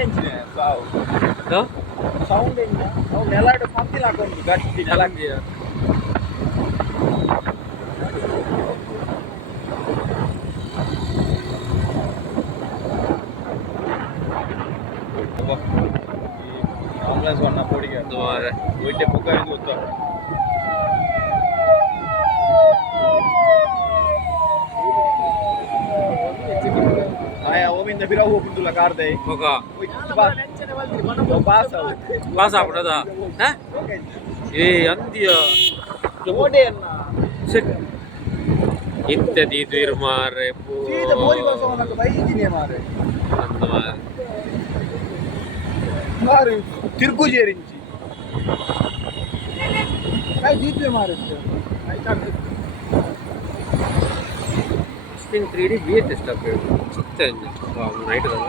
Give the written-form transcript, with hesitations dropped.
ಎಂಚಿನ ಸಾವು ಹಾ ಸೌಂಡ್ ಎಂಚಿನ ಅವು ನೆಲಾಡು ಪಂತಿಲ ಹಾಕೊಂಡು ಗಟ್ಟಿ ನೆಲಕ್ಕೆ ಆಂಬುಲೆನ್ಸ್ ಬಣ್ಣ ಪೋಡಿಗೆ ಒಯ್ಟೆ ಪುಕ್ಕ ಎಂದು ಗೊತ್ತ ಆಯಾ ಓಮಿಂದ ಬಿರ ಹೋಗ್ಬಿಡ್ತಲ್ಲ ಕಾರ್ದೆ ಹೋಗ ಪಾಸ್ ಪಾಸ್ ಆಗ್ಬಿಡದ ಏ ಅಂದಿಯ ಓಡೆಯನ್ನ ಇತ್ತದಿ ದುರ್ ಮಾರೆ ಸೀದಾ ಬೋರಿ ಬಸವನಕ್ಕೆ ಬೈದಿನಿ ಮಾರೆ ಅಂತ ಮಾರೆ ಮಾರೆ ತಿರ್ಗುಜೇರಿಂಚಿ ಕೈ ದೀಪ್ಲೆ ಮಾರೆ ಸ್ಪಿನ್ 3D ವಿಎಟ್ ಎಷ್ಟು ಆಗ್ಬೇಕು ಚಿತ್ತ ನೈಟ್ ಅದ